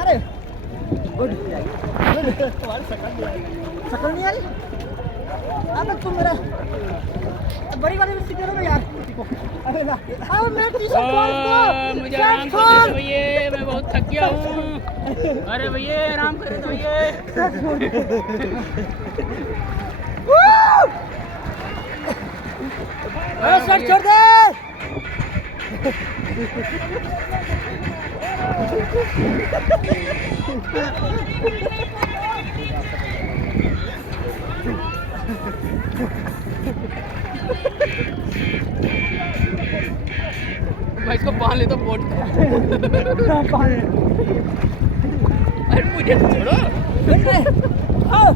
अरे गुड तुम्हारी शकल नहीं आ रही। अब तुम मेरा बड़ी वाली मिस्टेक करो ना यार। अरे ना अब मैं टी-शर्ट खोल दो। मुझे आराम करने दो भैया, मैं बहुत थक गया हूँ। अरे भैया आराम करे दो भैया। अरे शर्ट छोड़ दे। भाई इसको बांध ले तो बोट। बांध। अरे मुझे तो छोड़ो। आओ